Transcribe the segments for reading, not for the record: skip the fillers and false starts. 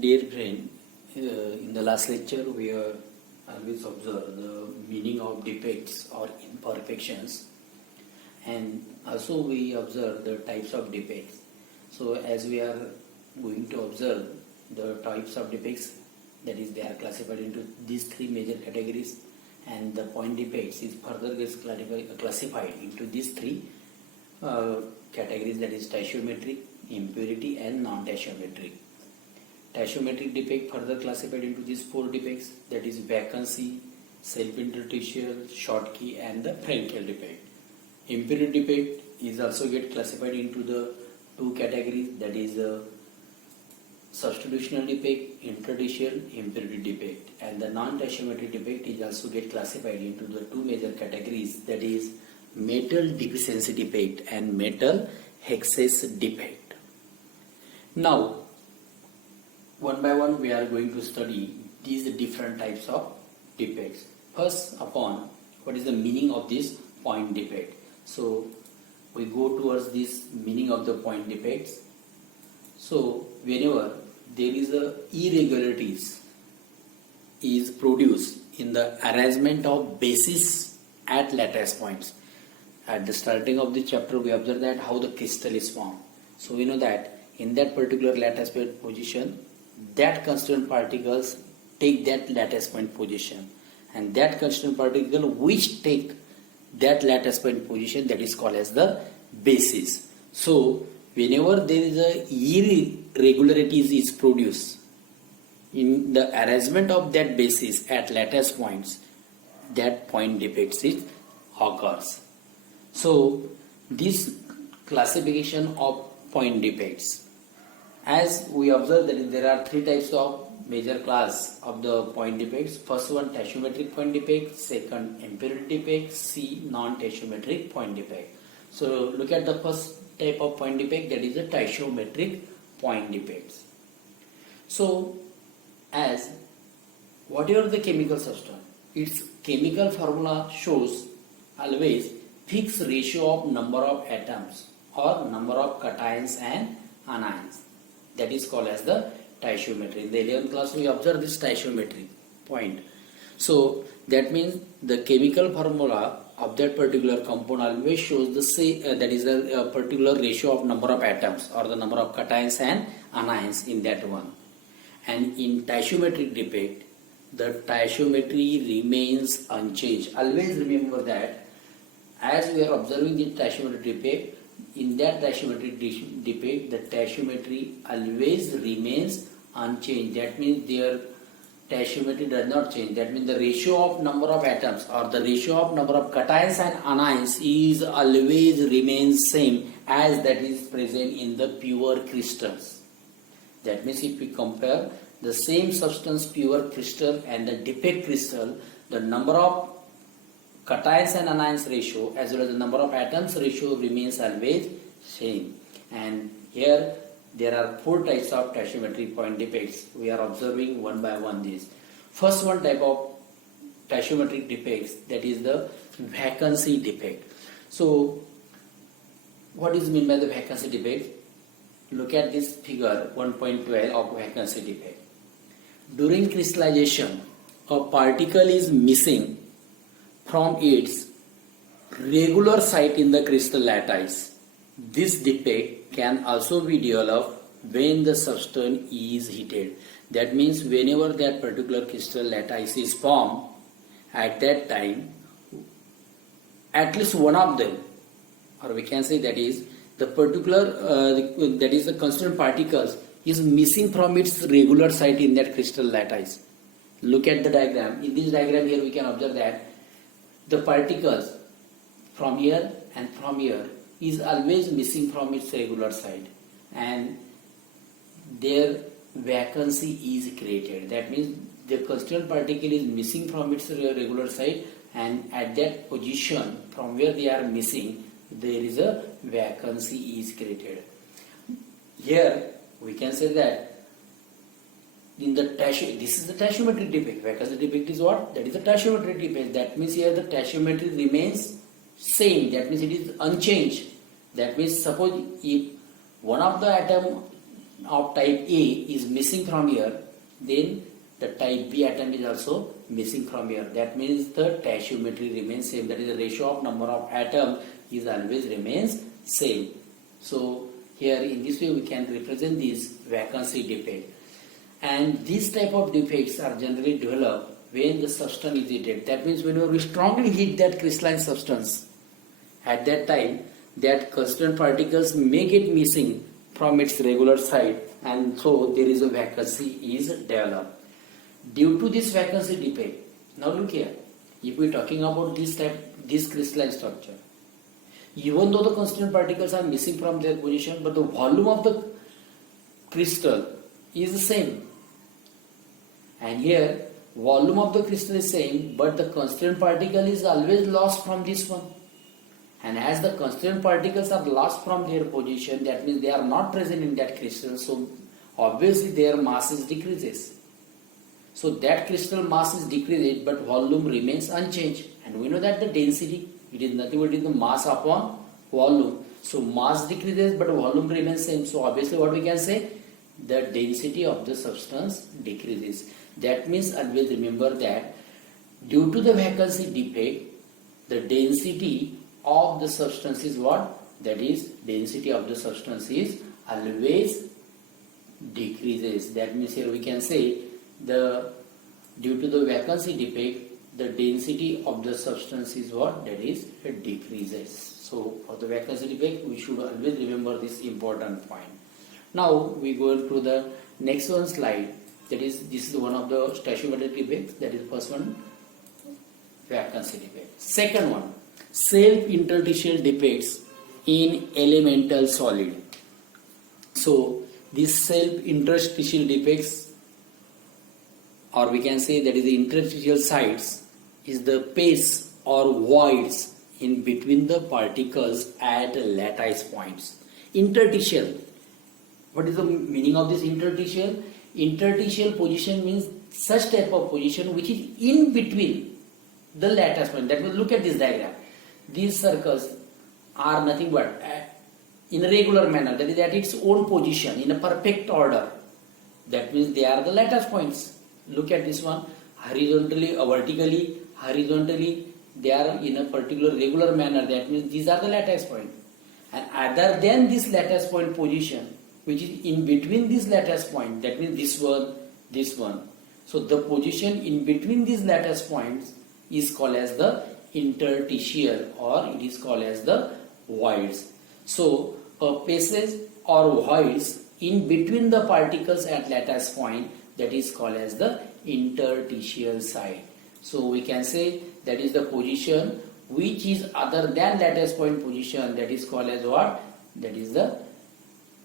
Dear friend, in the last lecture we always observed the meaning of defects or imperfections, and also we observe the types of defects. So as we are going to observe the types of defects, that is they are classified into these three major categories, and the point defects is further gets classified into these three categories, that is tachyometric, impurity and non-tachyometric. Tachyometric defect further classified into these four defects, that is vacancy, self-interstitial, short key and the Frenkel defect. Impurity defect is also get classified into the two categories, that is substitutional defect, interstitial, impurity defect, and the non-tachyometric defect is also get classified into the two major categories, that is metal deficiency defect and metal excess defect. Now one by one we are going to study these different types of defects. First upon, what is the meaning of this point defect? So we go towards this meaning of the point defects. So whenever there is a irregularities is produced in the arrangement of bases at lattice points. At the starting of the chapter we observed that how the crystal is formed. So we know that in that particular lattice point position, that constituent particles take that lattice point position, and that constituent particle which take that lattice point position, that is called as the basis. So whenever there is a irregularities is produced in the arrangement of that basis at lattice points, that point defects it occurs. So this classification of point defects, as we observe that there are three types of major class of the point defects. First one tachyometric point defect, second impurity defect, C non-tachyometric point defect. So look at the first type of point defect, that is the tachyometric point defects. So as whatever the chemical substance, its chemical formula shows always fixed ratio of number of atoms or number of cations and anions. That is called as the tachyometry. In the 11th class we observe this tachyometry point. So that means the chemical formula of that particular compound always shows the same, that is the particular ratio of number of atoms or the number of cations and anions in that one. And in tachyometric defect, the tachyometry remains unchanged. Always remember that as we are observing the tachyometric defect, in that tachyometric defect, the tachyometry always remains unchanged. That means their tachyometry does not change. That means the ratio of number of atoms or the ratio of number of cations and anions is always remains same as that is present in the pure crystals. That means if we compare the same substance pure crystal and the defect crystal, the number of cations and anions ratio as well as the number of atoms ratio remains always same. And here there are four types of tachyometric point defects. We are observing one by one these. First one type of tachyometric defects, that is the vacancy defect. So what is meant by the vacancy defect? Look at this figure 1.12 of vacancy defect. During crystallization, a particle is missing from its regular site in the crystal lattice. This defect can also be developed when the substance is heated. That means whenever that particular crystal lattice is formed, at that time at least one of them, or we can say that is the particular that is the constituent particles is missing from its regular site in that crystal lattice. Look at the diagram. In this diagram here we can observe that the particles from here and from here is always missing from its regular site, and their vacancy is created. That means the constituent particle is missing from its regular site, and at that position from where they are missing, there is a vacancy is created. Here we can say that in the this is the tachyometric defect. Vacancy defect is what? That is the tachyometric defect. That means here the tachyometry remains same. That means it is unchanged. That means suppose if one of the atom of type A is missing from here, then the type B atom is also missing from here. That means the stoichiometry remains same. That is the ratio of number of atom is always remains same. So here in this way we can represent this vacancy defect. And these type of defects are generally developed when the substance is heated. That means whenever we strongly heat that crystalline substance, at that time that constituent particles may get missing from its regular site, and so there is a vacancy is developed. Due to this vacancy defect, now look here, if we are talking about this crystalline structure, even though the constituent particles are missing from their position, but the volume of the crystal is the same. And here volume of the crystal is same, but the constituent particle is always lost from this one. And as the constituent particles are lost from their position, that means they are not present in that crystal, so obviously their mass is decreases. So that crystal mass is decreased, but volume remains unchanged. And we know that the density, it is nothing but the mass upon volume. So mass decreases, but volume remains same. So obviously what we can say? The density of the substance decreases. That means always remember that due to the vacancy defect, the density of the substance is what? That is, density of the substance is always decreases. That means here we can say due to the vacancy defect, the density of the substance is what? That is, it decreases. So for the vacancy defect, we should always remember this important point. Now we go to the next one slide. That is, this is one of the stoichiometric defects. That is the first one, vacancy defect. Second one, self-interstitial defects in elemental solid. So these self-interstitial defects, or we can say that is the interstitial sites, is the space or voids in between the particles at lattice points. Interstitial. What is the meaning of this interstitial? Interstitial position means such type of position which is in between the lattice point. That means look at this diagram. These circles are nothing but in a regular manner, that is at its own position in a perfect order. That means they are the lattice points. Look at this one, horizontally, vertically, horizontally, they are in a particular regular manner. That means these are the lattice points. And other than this lattice point position, which is in between this lattice point, that means this one, this one. So the position in between these lattice points is called as the interstitial, or it is called as the voids. So spaces or voids in between the particles at lattice point, that is called as the interstitial site. So we can say that is the position which is other than lattice point position, that is called as what? That is the,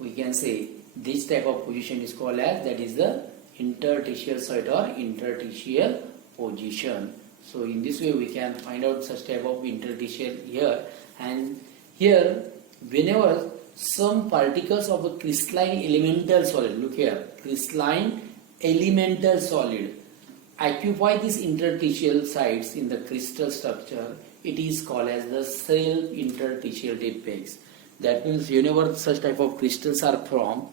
we can say this type of position is called as, that is the interstitial site or interstitial position. So in this way we can find out such type of interstitial here. And here whenever some particles of a crystalline elemental solid, look here, crystalline elemental solid occupy these interstitial sites in the crystal structure, it is called as the self-interstitial defects. That means whenever such type of crystals are formed,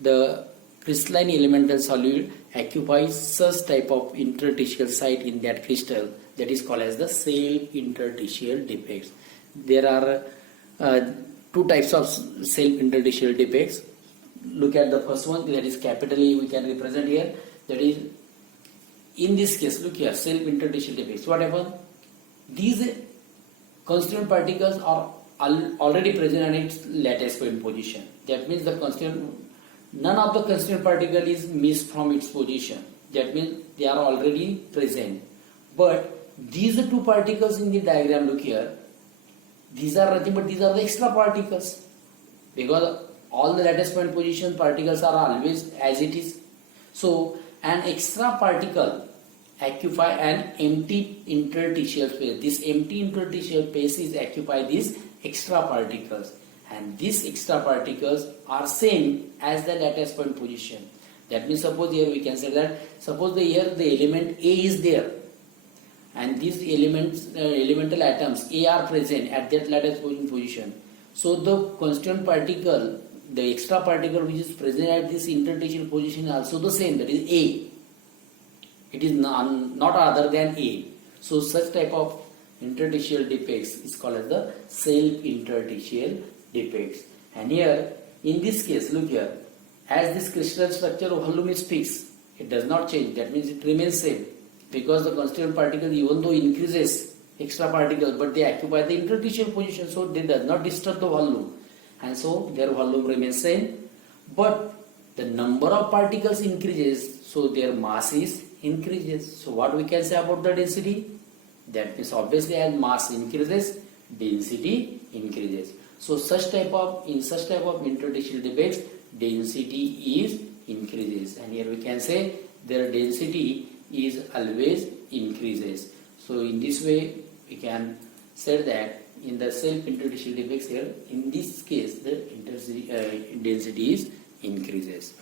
the crystalline elemental solid occupies such type of interstitial site in that crystal, that is called as the self-interstitial defects. There are two types of self-interstitial defects. Look at the first one, that is capital A, we can represent here. That is, in this case, look here, self-interstitial defects. What happens? These constituent particles are already present at its lattice point position. That means the none of the constituent particle is missed from its position. That means they are already present. But these two particles in the diagram, look here, these are nothing but these are the extra particles, because all the lattice point position particles are always as it is. So an extra particle occupy an empty interstitial space. This empty interstitial space is occupied these extra particles, and these extra particles are same as the lattice point position. That means suppose here we can say that suppose here the element A is there, and these elemental atoms A are present at that lattice point position. So the constituent particle the extra particle which is present at this interdiction position is also the same, that is A. It is not other than A. So such type of interstitial defects is called as the self-interstitial defects. And here, in this case, look here, as this crystal structure volume is fixed, it does not change. That means it remains same, because the constituent particle, even though increases extra particles, but they occupy the interstitial position, so they does not disturb the volume, and so their volume remains same. But the number of particles increases, so their mass is increases. So what we can say about the density? That means obviously as mass increases, density increases. So in such type of interstitial defects, density is increases, and here we can say their density is always increases. So in this way we can say that in the self-interstitial defects here, in this case the density is increases.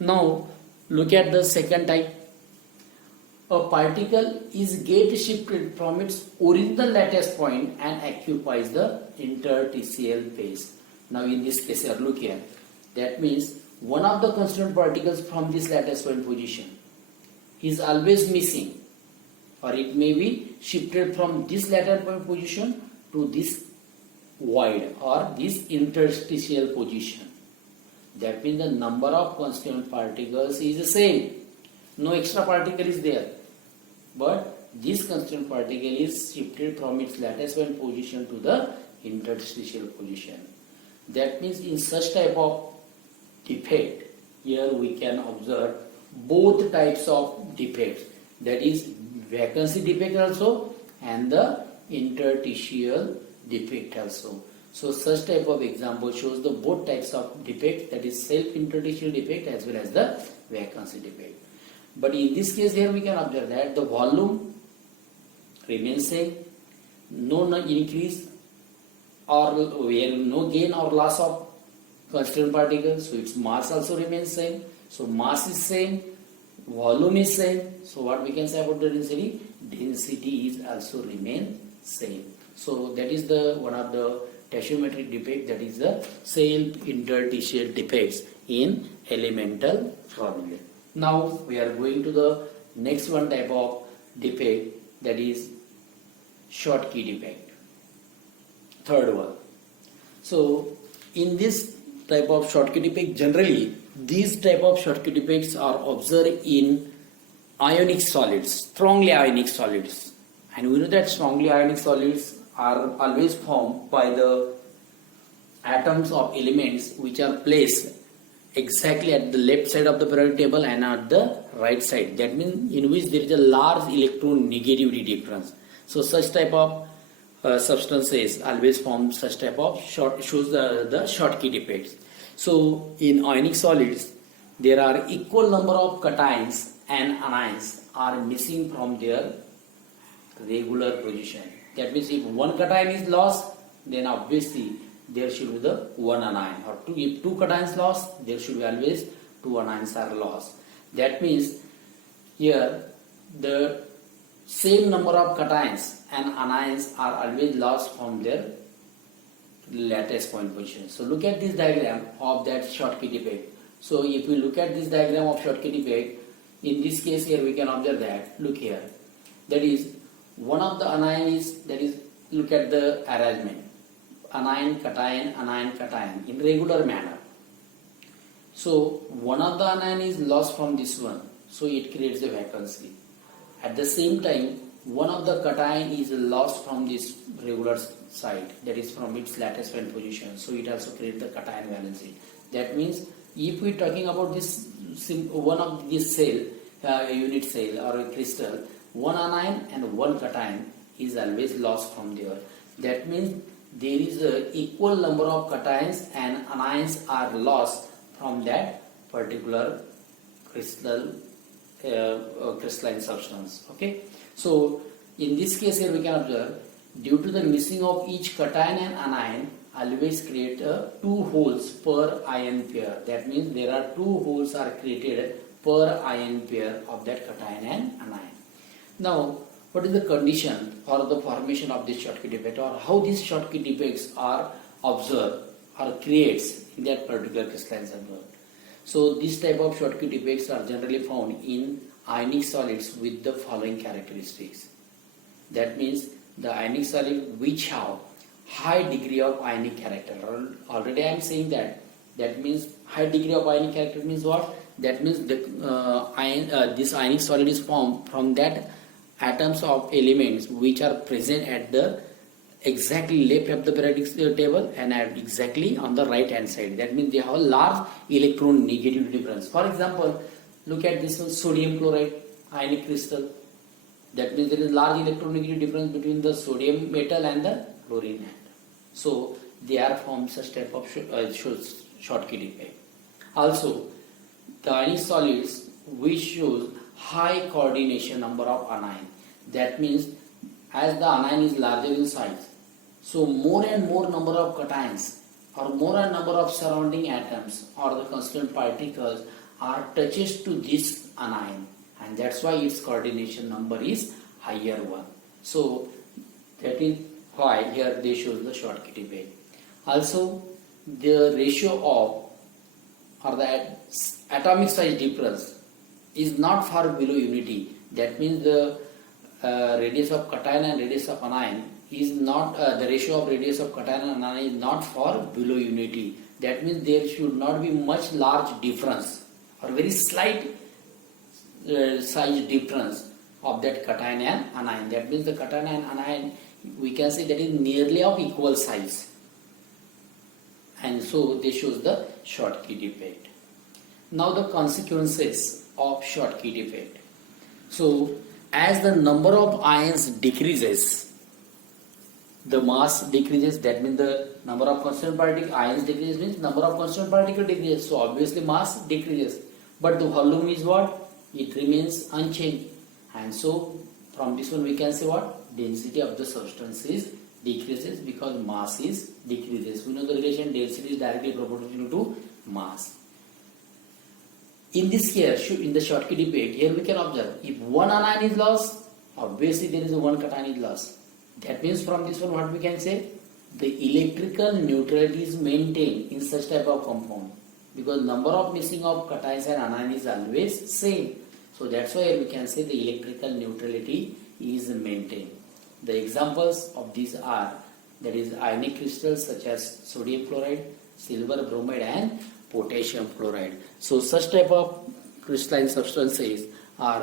Now look at the second type. A particle is get shifted from its original lattice point and occupies the interstitial phase. Now in this case here, look here, that means one of the constituent particles from this lattice point position is always missing, or it may be shifted from this lattice point position to this void or this interstitial position. That means the number of constituent particles is the same. No extra particle is there, but this constituent particle is shifted from its lattice point position to the interstitial position. That means in such type of defect, here we can observe both types of defects, that is vacancy defect also and the interstitial defect also. So such type of example shows the both types of defect, that is self-interstitial defect as well as the vacancy defect. But in this case here we can observe that the volume remains same, no increase or no gain or loss of constituent particles, so its mass also remains same. So mass is same, volume is same. So what we can say about the density? Density is also remain same. So that is the one of the tachyometric defect, that is the self-interstitial defects in elemental formula. Now we are going to the next one type of defect, that is short key defect. Third one. So in this type of short key defect, generally these type of short key defects are observed in ionic solids, strongly ionic solids. And we know that strongly ionic solids are always formed by the atoms of elements which are placed exactly at the left side of the periodic table and at the right side. That means in which there is a large electron negativity difference. So such type of substances always form such type of shows the short key defects. So in ionic solids, there are equal number of cations and anions are missing from their regular position. That means if one cation is lost, then obviously there should be the one anion, or if two cations lost, there should be always two anions are lost. That means here the same number of cations and anions are always lost from their lattice point position. So look at this diagram of that short key defect. So if we look at this diagram of short key defect, in this case here we can observe that, look here, that is one of the anion is, that is, look at the arrangement, anion, cation in regular manner. So one of the anion is lost from this one, so it creates a vacancy. At the same time, one of the cation is lost from this regular side, that is from its lattice point position, so it also creates the cation valency. That means if we are talking about this one of this cell, a unit cell or a crystal, one anion and one cation is always lost from there. That means there is a equal number of cations and anions are lost from that particular crystalline substance. Okay, so in this case here we can observe, due to the missing of each cation and anion, always create two holes per ion pair. That means there are two holes are created per ion pair of that cation and anion. Now, what is the condition or the formation of this short key defect, or how these short key defects are observed or creates in that particular crystalline sample. So this type of short key defects are generally found in ionic solids with the following characteristics. That means the ionic solid which have high degree of ionic character. Already I am saying that. That means high degree of ionic character means what? That means this ionic solid is formed from that atoms of elements which are present at the exactly left of the periodic table and at exactly on the right hand side. That means they have a large electron negative difference. For example, look at this one, sodium chloride ionic crystal. That means there is large electronegative difference between the sodium metal and the chlorine atom. So they are from such type of short key defect. Also, the ionic solids which shows high coordination number of anion. That means as the anion is larger in size, so more and more number of cations or more and number of surrounding atoms or the constituent particles are touches to this anion, and that's why its coordination number is higher one. So that is why here they show the short key defect. Also, the ratio of or the atomic size difference is not far below unity. That means the radius of cation and radius of anion is not the ratio of radius of cation and anion is not far below unity. That means there should not be much large difference or very slight size difference of that cation and anion. That means the cation and anion we can say that is nearly of equal size, and so this shows the short key defect. Now the consequences of short key defect. So as the number of ions decreases, the mass decreases. That means the number of constituent particle ions decreases means number of constituent particle decreases. So obviously mass decreases, but the volume is what? It remains unchanged. And so from this one we can say what? Density of the substance is decreases because mass is decreases. We know the relation density is directly proportional to mass. In this here, in the short key defect, here we can observe if one anion is lost, obviously there is a one cation is lost. That means from this one what we can say? The electrical neutrality is maintained in such type of compound because number of missing of cations and anion is always same. So that's why we can say the electrical neutrality is maintained. The examples of these are that is ionic crystals such as sodium chloride, silver bromide and potassium chloride. So such type of crystalline substances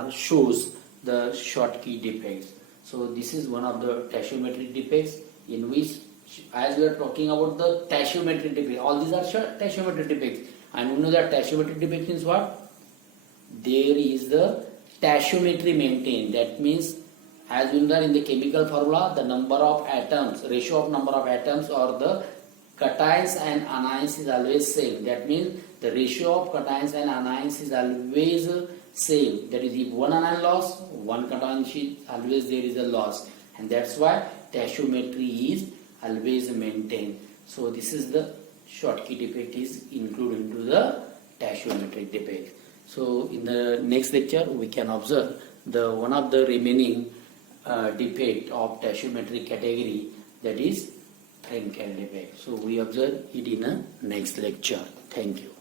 shows the short key defects. So this is one of the tachyometric defects in which as we are talking about the tachyometric defects, all these are tachyometric defects, and we know that tachyometric defect means what? There is the tachyometry maintained. That means as we know that in the chemical formula the number of atoms, ratio of number of atoms or the cations and anions is always same. That means the ratio of cations and anions is always same. That is, if one anion loss, one cation is always there is a loss, and that's why tachyometry is always maintained. So this is the short key defect is included into the tachyometric defect. So in the next lecture we can observe the one of the remaining defect of tachyometric category, that is Frenkel defect. So we observe it in a next lecture. Thank you.